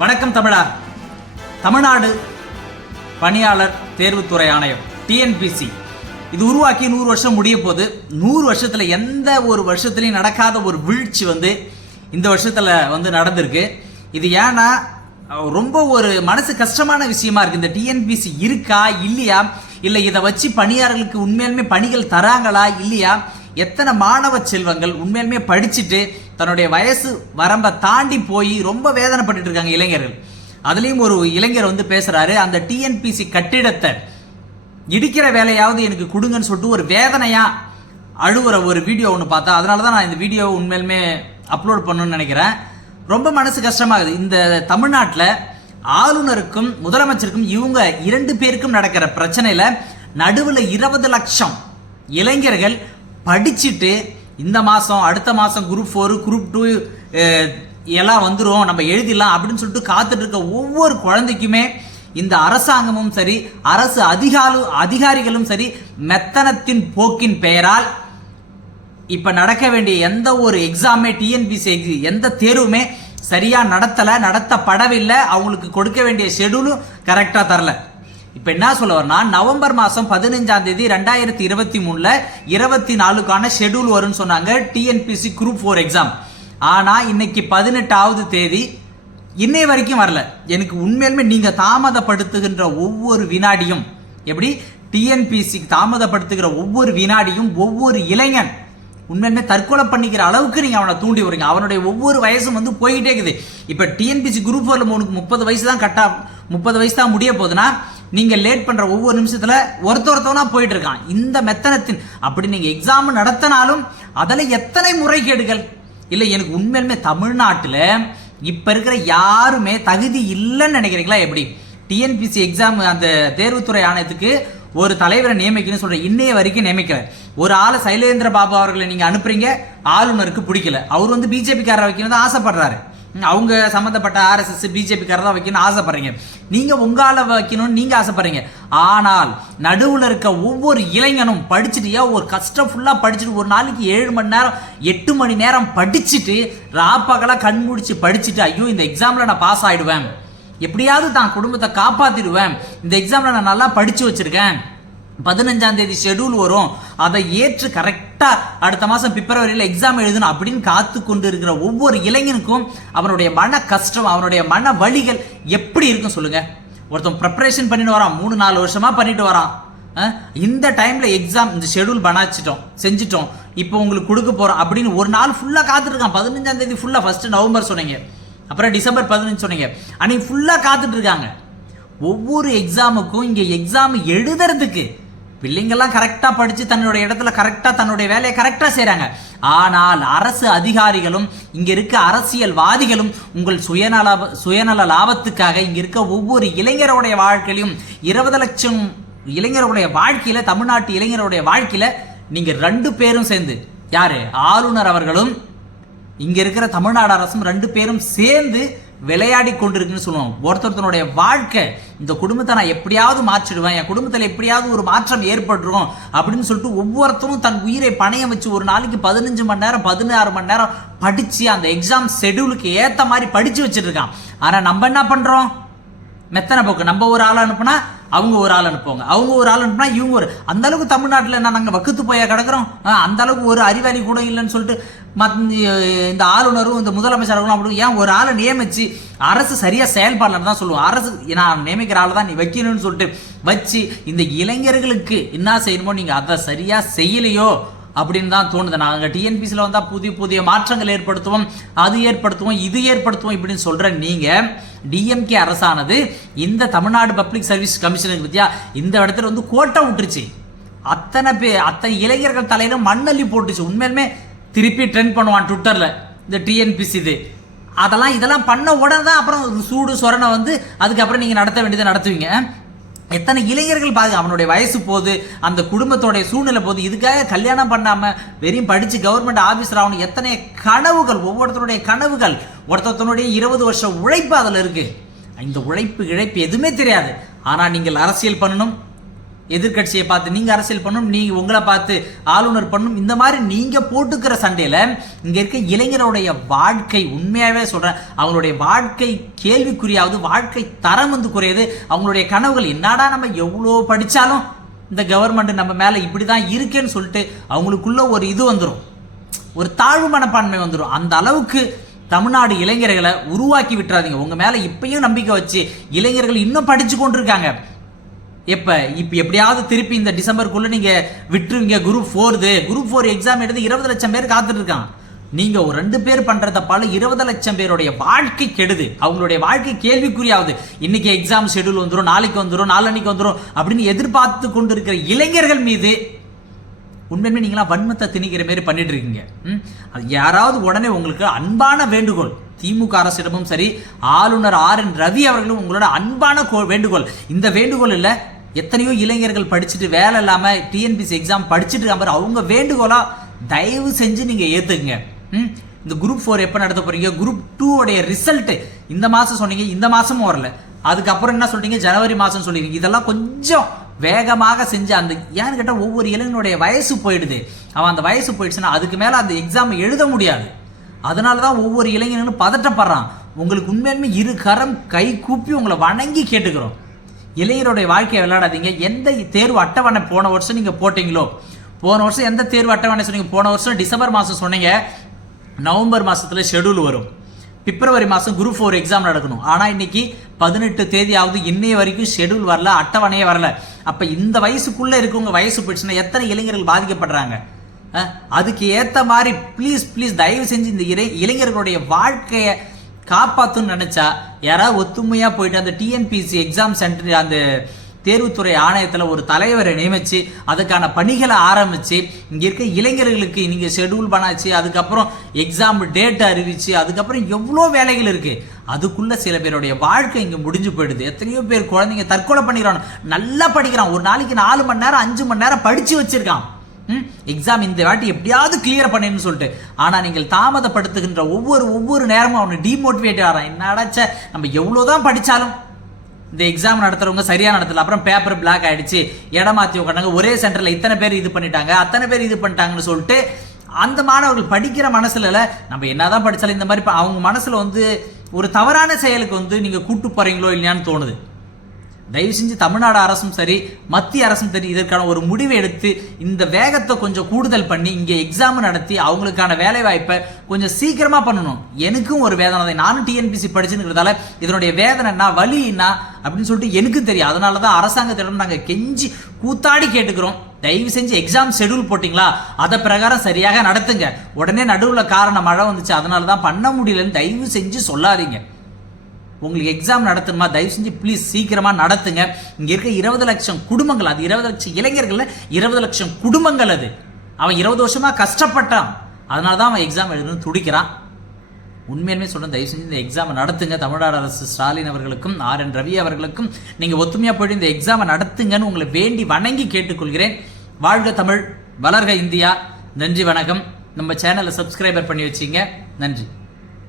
வணக்கம் தமிழா. தமிழ்நாடு பணியாளர் தேர்வுத்துறை ஆணையம் டிஎன்பிசி இது உருவாக்கி 100 வருஷம் முடிய போது. 100 வருஷத்துல எந்த ஒரு வருஷத்துலையும் நடக்காத ஒரு வீழ்ச்சி இந்த வருஷத்துல நடந்திருக்கு. இது ஏன்னா ரொம்ப ஒரு மனசு கஷ்டமான விஷயமா இருக்கு. இந்த டிஎன்பிசி இருக்கா இல்லையா, இல்லை இதை வச்சு பணியாளர்களுக்கு உண்மையிலுமே பணிகள் தராங்களா இல்லையா, எத்தனை மாணவ செல்வங்கள் உண்மையிலுமே படிச்சுட்டு தன்னுடைய வயசு வரம்பை தாண்டி போய் ரொம்ப வேதனைப்பட்டு இருக்காங்க இளைஞர்கள். அதுலேயும் ஒரு இளைஞர் பேசுறாரு, அந்த டிஎன்பிசி கட்டிடத்தை இடிக்கிற வேலையாவது எனக்கு கொடுங்கன்னு சொல்லிட்டு ஒரு வேதனையா அழுவுற ஒரு வீடியோ ஒன்று பார்த்தா. அதனால தான் நான் இந்த வீடியோவை உண்மையிலுமே அப்லோட் பண்ணணும்னு நினைக்கிறேன். ரொம்ப மனசு கஷ்டமாகுது. இந்த தமிழ்நாட்டில் ஆளுநருக்கும் முதலமைச்சருக்கும் இவங்க 2 பேருக்கும் நடக்கிற பிரச்சனையில நடுவில் 20 லட்சம் இளைஞர்கள் படிச்சுட்டு இந்த மாதம் அடுத்த மாதம் குரூப் 4 குரூப் 2 எல்லாம் வந்துடும், நம்ம எழுதிடலாம் அப்படின்னு சொல்லிட்டு காத்துட்டு இருக்க ஒவ்வொரு குழந்தைக்குமே இந்த அரசாங்கமும் சரி அரசு அதிகாரிகளும் சரி மெத்தனத்தின் போக்கின் பெயரால் இப்ப நடக்க வேண்டிய எந்த ஒரு எக்ஸாமே டிஎன்பிசி எந்த தேர்வுமே சரியா நடத்தப்படவில்லை. அவங்களுக்கு கொடுக்க வேண்டிய ஷெடியூலும் கரெக்டா தரல. இப்ப என்ன சொல்ல வரனா, நவம்பர் மாசம் 15ஆம் தேதி 2023 24க்கான ஷெடியூல் வரும்னு சொன்னாங்க டிஎன்பிசி குரூப் 4 எக்ஸாம். ஆனா இன்னைக்கு 18வது தேதி, இன்னை வரைக்கும் வரல. எனக்கு உண்மையிலுமே நீங்க தாமதப்படுத்துகின்ற ஒவ்வொரு வினாடியும், எப்படி டிஎன்பிசி தாமதப்படுத்துகிற ஒவ்வொரு வினாடியும் ஒவ்வொரு இளைஞன் உண்மையுமே தற்கொலை பண்ணிக்கிற அளவுக்கு நீங்க அவனை தூண்டி வரீங்க. அவனுடைய ஒவ்வொரு வயசும் போயிட்டே இருக்குது. இப்ப டிஎன்பிசி குரூப் 4 உனக்கு 30 வயசு தான் 30 வயசு தான் முடிய போகுதுன்னா, நீங்க லேட் பண்ற ஒவ்வொரு நிமிஷத்துல ஒருத்தவனா போயிட்டு இருக்கான். இந்த மெத்தனத்தின் அப்படி நீங்க எக்ஸாம் நடத்தினாலும் அதுல எத்தனை முறைகேடுகள் இல்லை. எனக்கு உண்மையிலுமே தமிழ்நாட்டில் இப்ப இருக்கிற யாருமே தகுதி இல்லைன்னு நினைக்கிறீங்களா? எப்படி டிஎன்பிசி எக்ஸாம் அந்த தேர்வுத்துறை ஆணையத்துக்கு ஒரு தலைவரை நியமிக்கணும்னு சொல்ற இன்னைய வரைக்கும் நியமிக்கல. ஒரு ஆளை சைலேந்திர பாபு அவர்களை நீங்க அனுப்புறீங்க, ஆளுநருக்கு பிடிக்கல. அவர் பிஜேபி காரரை வைக்கணும் தான் ஆசைப்படுறாரு. அவங்க சம்பந்தப்பட்ட RSS பிஜேபி காரர் தான் வைக்கணும்னு ஆசைப்படுறீங்க. நீங்க உங்க ஆளை வைக்கணும்னு நீங்க ஆசைப்படுறீங்க. ஆனால் நடுவில் இருக்க ஒவ்வொரு இளைஞனும் படிச்சுட்டு ஒரு கஷ்டம் ஃபுல்லா படிச்சுட்டு ஒரு நாளைக்கு 7 மணி நேரம் 8 மணி நேரம் படிச்சுட்டு ராப்பகலா கண் முடிச்சு படிச்சுட்டு, ஐயோ இந்த எக்ஸாம்ல நான் பாஸ் ஆயிடுவேன், எப்படியாவது தான் குடும்பத்தை காப்பாத்திடுவேன், இந்த எக்ஸாம்ல நான் நல்லா படிச்சு வச்சிருக்கேன், 15ஆம் தேதி ஷெடியூல் வரும், அதை ஏற்று கரெக்டா அடுத்த மாசம் பிப்ரவரியில் எக்ஸாம் எழுதணும் அப்படின்னு காத்து கொண்டு இருக்கிற ஒவ்வொரு இளைஞனுக்கும் அவனுடைய மன கஷ்டம், அவனுடைய மன வலிகள் எப்படி இருக்கும் சொல்லுங்க. ஒருத்தன் ப்ரிப்பரேஷன் பண்ணிட்டு வரான், 3-4 வருஷமா பண்ணிட்டு வரான். இந்த டைம்ல எக்ஸாம் இந்த ஷெடியூல் செஞ்சிட்டோம், இப்போ உங்களுக்கு கொடுக்க போறோம் அப்படின்னு ஒரு நாள் ஃபுல்லா காத்துட்டு இருக்கான். 15ஆம் தேதி ஃபுல்லா, ஃபர்ஸ்ட் நவம்பர் சொன்னீங்க, அப்புறம் டிசம்பர் 15 சொன்னீங்க, அன்னைக்கு ஃபுல்லா காத்துட்டு இருக்காங்க. ஒவ்வொரு எக்ஸாமுக்கும் இங்க எக்ஸாம் எழுதுறதுக்கு பிள்ளைங்கெல்லாம் கரெக்டா படிச்சு தன்னுடைய இடத்துல கரெக்டா தன்னுடைய வேலையை கரெக்டா செய்றாங்க. ஆனால் அரசு அதிகாரிகளும் இங்க இருக்க அரசியல்வாதிகளும் உங்கள் சுயநல லாபத்துக்காக இங்க இருக்க ஒவ்வொரு இளைஞருடைய வாழ்க்கையிலும் 20 லட்சம் இளைஞருடைய வாழ்க்கையில, தமிழ்நாட்டு இளைஞருடைய வாழ்க்கையில நீங்க 2 பேரும் சேர்ந்து, யாரு ஆளுநர் அவர்களும் இங்க இருக்கிற தமிழ்நாடு அரசும் 2 பேரும் சேர்ந்து விளையாடி கொண்டிருக்குன்னு சொல்லுவோம். ஒருத்தருடைய வாழ்க்கை, இந்த குடும்பத்தை நான் எப்படியாவது மாற்றிடுவேன், என் குடும்பத்தில் எப்படியாவது ஒரு மாற்றம் ஏற்பட்டுரும் அப்படின்னு சொல்லிட்டு ஒவ்வொருத்தரும் தன் உயிரை பணையம் வச்சு ஒரு நாளைக்கு 15 மணி நேரம் 16 மணி நேரம் படிச்சு அந்த எக்ஸாம் ஷெடியூலுக்கு ஏத்த மாதிரி படிச்சு வச்சுட்டு இருக்கான். ஆனா நம்ம என்ன பண்றோம்? மெத்தனை போக்கு. நம்ம ஒரு ஆள் அனுப்புனா அவங்க ஒரு ஆள் அனுப்புவாங்க, அவங்க ஒரு ஆள் அனுப்புனா இவங்க ஒரு. அந்த அளவுக்கு தமிழ்நாட்டில் நாங்கள் வக்குத்து போயா கிடக்குறோம். அந்த அளவுக்கு ஒரு அறிவாளி கூட இல்லைன்னு சொல்லிட்டு இந்த ஆளுநரும் இந்த முதலமைச்சர்களும் அப்படி ஏன் ஒரு ஆளை நியமிச்சு அரசு சரியா செயல்படலன்னு தான் சொல்லுவோம். அரசு நான் நியமிக்கிற ஆளை தான் நீ வைக்கணும்னு சொல்லிட்டு வச்சு இந்த இளைஞர்களுக்கு என்ன செய்யணுமோ நீங்க அதை சரியா செய்யலையோ அப்படின்னு தான் தோணுது. நாங்கள் டிஎன்பிசியில் வந்தால் புதிய மாற்றங்கள் ஏற்படுத்துவோம், அது ஏற்படுத்துவோம், இது ஏற்படுத்துவோம் இப்படின்னு சொல்ற நீங்க டிஎம்கே அரசானது இந்த தமிழ்நாடு பப்ளிக் சர்வீஸ் கமிஷனுக்கு பத்தியா இந்த இடத்துல கோட்டை விட்டுருச்சு. அத்தனை இளைஞர்கள் தலையில மண்ணள்ளி போட்டுச்சு. உண்மையிலுமே திருப்பி ட்ரெண்ட் பண்ணுவான் ட்விட்டர்ல இந்த டிஎன்பிசி இதெல்லாம் பண்ண உடனே தான் அப்புறம் சூடு சொரணை அதுக்கப்புறம் நீங்க நடத்த வேண்டியதை நடத்துவீங்க. எத்தனை இளைஞர்கள் பாருங்க, அவனுடைய வயசு போகுது, அந்த குடும்பத்தோடைய சூழ்நிலை போகுது, இதுக்காக கல்யாணம் பண்ணாம வெறும் படிச்சு கவர்மெண்ட் ஆபீசர் ஆகணும். எத்தனை கனவுகள், ஒவ்வொருத்தருடைய கனவுகள், ஒருத்தருடைய 20 வருஷம் உழைப்பு அதுல இருக்கு. இந்த உழைப்பு எதுவுமே தெரியாது. ஆனா நீங்கள் அரசியல் பண்ணணும், எதிர்கட்சியை பார்த்து நீங்க அரசியல் பண்ணும், நீங்க உங்களை பார்த்து ஆளுநர் பண்ணும். இந்த மாதிரி நீங்க போட்டுக்கிற சண்டையில இங்க இருக்க இளைஞருடைய வாழ்க்கை, உண்மையாவே சொல்றேன், அவங்களுடைய வாழ்க்கை கேள்விக்குறியாவது, வாழ்க்கை தரம் வந்து குறையுது. அவங்களுடைய கனவுகள் என்னடா நம்ம எவ்வளோ படிச்சாலும் இந்த கவர்மெண்ட் நம்ம மேல இப்படிதான் இருக்கேன்னு சொல்லிட்டு அவங்களுக்குள்ள ஒரு இது வந்துடும், ஒரு தாழ்வு மனப்பான்மை வந்துடும். அந்த அளவுக்கு தமிழ்நாடு இளைஞர்களை உருவாக்கி விட்டுறாதீங்க. உங்க மேல இப்பயும் நம்பிக்கை வச்சு இளைஞர்கள் இன்னும் படிச்சு கொண்டிருக்காங்க. இப்போ எப்படியாவது திருப்பி இந்த டிசம்பருக்குள்ள நீங்க விட்டுருவீங்க. குரூப் 4 எக்ஸாம் எடுத்து 20 லட்சம் பேர் காத்துட்டு இருக்காங்க. நீங்க ஒரு 2 பேர் பண்றத பல 20 லட்சம் பேருடைய வாழ்க்கை கெடுது, அவங்களுடைய வாழ்க்கை கேள்விக்குறியாவது. இன்னைக்கு எக்ஸாம் ஷெடியூல் வந்துடும், நாளைக்கு வந்துடும், நாளன்னைக்கு வந்துடும் அப்படின்னு எதிர்பார்த்து கொண்டிருக்கிற இளைஞர்கள் மீது உண்மையுமே நீங்களாம் வன்மத்தை திணிக்கிற மாதிரி பண்ணிட்டு இருக்கீங்க. அது யாராவது உடனே உங்களுக்கு அன்பான வேண்டுகோள், திமுக அரசிடமும் சரி, ஆளுநர் RN ரவி அவர்களும் உங்களோட அன்பான வேண்டுகோள். இந்த வேண்டுகோள் இல்லை, எத்தனையோ இளைஞர்கள் படிச்சுட்டு வேலை இல்லாம TNPSC எக்ஸாம் படிச்சுட்டு இருக்காங்க, அவங்க வேண்டுகோளா தயவு செஞ்சு நீங்க ஏத்துக்குங்க. இந்த குரூப் 4 எப்ப நடத்த போறீங்க? குரூப் 2 உடைய ரிசல்ட் இந்த மாசம் சொன்னீங்க, இந்த மாசமும் வரல. அதுக்கப்புறம் என்ன சொல்றீங்க? ஜனவரி மாசம் சொல்லிருக்கீங்க. இதெல்லாம் கொஞ்சம் வேகமாக செஞ்சு அந்த ஏன்னு கேட்டால் ஒவ்வொரு இளைஞனுடைய வயசு போயிடுது. அவன் அந்த வயசு போயிடுச்சுன்னா அதுக்கு மேலே அந்த எக்ஸாம் எழுத முடியாது. அதனால தான் ஒவ்வொரு இளைஞனும் பதட்டப்படுறான். உங்களுக்கு உண்மையுமே இரு கரம் கை கூப்பி உங்களை வணங்கி கேட்டுக்கிறோம், இளைஞருடைய வாழ்க்கையை விளையாடாதீங்க. எந்த தேர்வு அட்டவணை போன வருஷம் நீங்கள் போட்டிங்களோ, போன வருஷம் எந்த தேர்வு அட்டவணை சொன்னீங்க? போன வருஷம் டிசம்பர் மாதம் சொன்னீங்க, நவம்பர் மாதத்தில் ஷெடியூல் வரும், பிப்ரவரி மாதம் குரூப் 4 எக்ஸாம் நடக்கணும். ஆனால் இன்னைக்கு 18 தேதி ஆகுது, இன்னைய வரைக்கும் ஷெடியூல் வரல, அட்டவணையே வரல. அப்போ இந்த வயசுக்குள்ளே இருக்கவங்க வயசு போயிடுச்சுன்னா எத்தனை இளைஞர்கள் பாதிக்கப்படுறாங்க? அதுக்கு ஏற்ற மாதிரி ப்ளீஸ் தயவு செஞ்சு இந்த இளைஞர்களுடைய வாழ்க்கையை காப்பாற்றுன்னு நினச்சா யாராவது ஒத்துமையாக போயிட்டு அந்த TNPSC எக்ஸாம் சென்டர் அந்த தேர்வுத்துறை ஆணையத்தில் ஒரு தலைவரை நியமிச்சு அதுக்கான பணிகளை ஆரம்பித்து இங்கே இருக்க இளைஞர்களுக்கு நீங்கள் ஷெடியூல் பண்ணாச்சு, அதுக்கப்புறம் எக்ஸாம் டேட் அறிவிச்சு, அதுக்கப்புறம் எவ்வளோ வேலைகள் இருக்குது. அதுக்குள்ளே சில பேருடைய வாழ்க்கை இங்கே முடிஞ்சு போயிடுது. எத்தனையோ பேர் குழந்தைங்க தற்கொலை பண்ணிக்கிறான். நல்லா படிக்கிறான், ஒரு நாளைக்கு 4 மணி நேரம் 5 மணி நேரம் படித்து வச்சிருக்கான், எக்ஸாம் இந்த வாட்டி எப்படியாவது கிளியர் பண்ணணும்னு சொல்லிட்டு. ஆனால் நீங்கள் தாமதப்படுத்துகின்ற ஒவ்வொரு நேரமும் அவனை டிமோட்டிவேட் ஆகிறான். என்னடாச்ச நம்ம எவ்வளோதான் படித்தாலும் இந்த எக்ஸாம் நடத்துறவங்க சரியா நடத்தல, அப்புறம் பேப்பர் பிளாக் ஆயிடுச்சு, இடமாத்தி உட்காந்தாங்க, ஒரே சென்டர்ல இத்தனை பேர் இது பண்ணிட்டாங்க, அத்தனை பேர் இது பண்ணிட்டாங்கன்னு சொல்லிட்டு அந்த மாணவர்கள் படிக்கிற மனசுல நம்ம என்னதான் படிச்சாலும் இந்த மாதிரி அவங்க மனசுல வந்து ஒரு தவறான செயலுக்கு வந்து நீங்க கூட்டு போறீங்களோ இல்லையான்னு தோணுது. தயவு செஞ்சு தமிழ்நாடு அரசும் சரி, மத்திய அரசும் சரி இதற்கான ஒரு முடிவை எடுத்து இந்த வேகத்தை கொஞ்சம் கூடுதல் பண்ணி இங்கே எக்ஸாம் நடத்தி அவங்களுக்கான வேலை வாய்ப்பை கொஞ்சம் சீக்கிரமா பண்ணணும். எனக்கும் ஒரு வேதனை தான், நானும் TNPSC படிச்சுங்கிறதால இதனுடைய வேதனைன்னா வலி என்ன அப்படின்னு சொல்லிட்டு எனக்கு தெரியும். அதனால தான் அரசாங்கத்திடம் நாங்கள் கெஞ்சி கூத்தாடி கேட்டுக்கிறோம், தயவு செஞ்சு எக்ஸாம் ஷெடியூல் போட்டிங்களா அதை பிரகாரம் சரியாக நடத்துங்க. உடனே நடுவில் காரணம் மழை வந்துச்சு அதனால தான் பண்ண முடியலன்னு தயவு செஞ்சு சொல்லாதீங்க. உங்களுக்கு எக்ஸாம் நடத்தணுமா தயவு செஞ்சு ப்ளீஸ் சீக்கிரமா நடத்துங்க. இங்க இருக்க 20 லட்சம் குடும்பங்கள், அது 20 லட்சம் இளைஞர்கள், 20 லட்சம் குடும்பங்கள். அது அவன் 20 வருஷமா கஷ்டப்பட்டான், அதனால தான் அவன் எக்ஸாம் எழுதணும்னு துடிக்கிறான். உண்மையுமே சொல்றேன், தயவு செஞ்சு இந்த எக்ஸாமை நடத்துங்க. தமிழ்நாடு அரசு ஸ்டாலின் அவர்களுக்கும் RN ரவி அவர்களுக்கும் நீங்க ஒத்துமையா போயிட்டு இந்த எக்ஸாமை நடத்துங்கன்னு உங்களை வேண்டி வணங்கி கேட்டுக்கொள்கிறேன். வாழ்க தமிழ், வளர்க இந்தியா. நன்றி, வணக்கம். நம்ம சேனலை சப்ஸ்கிரைபர் பண்ணி வச்சிங்க. நன்றி.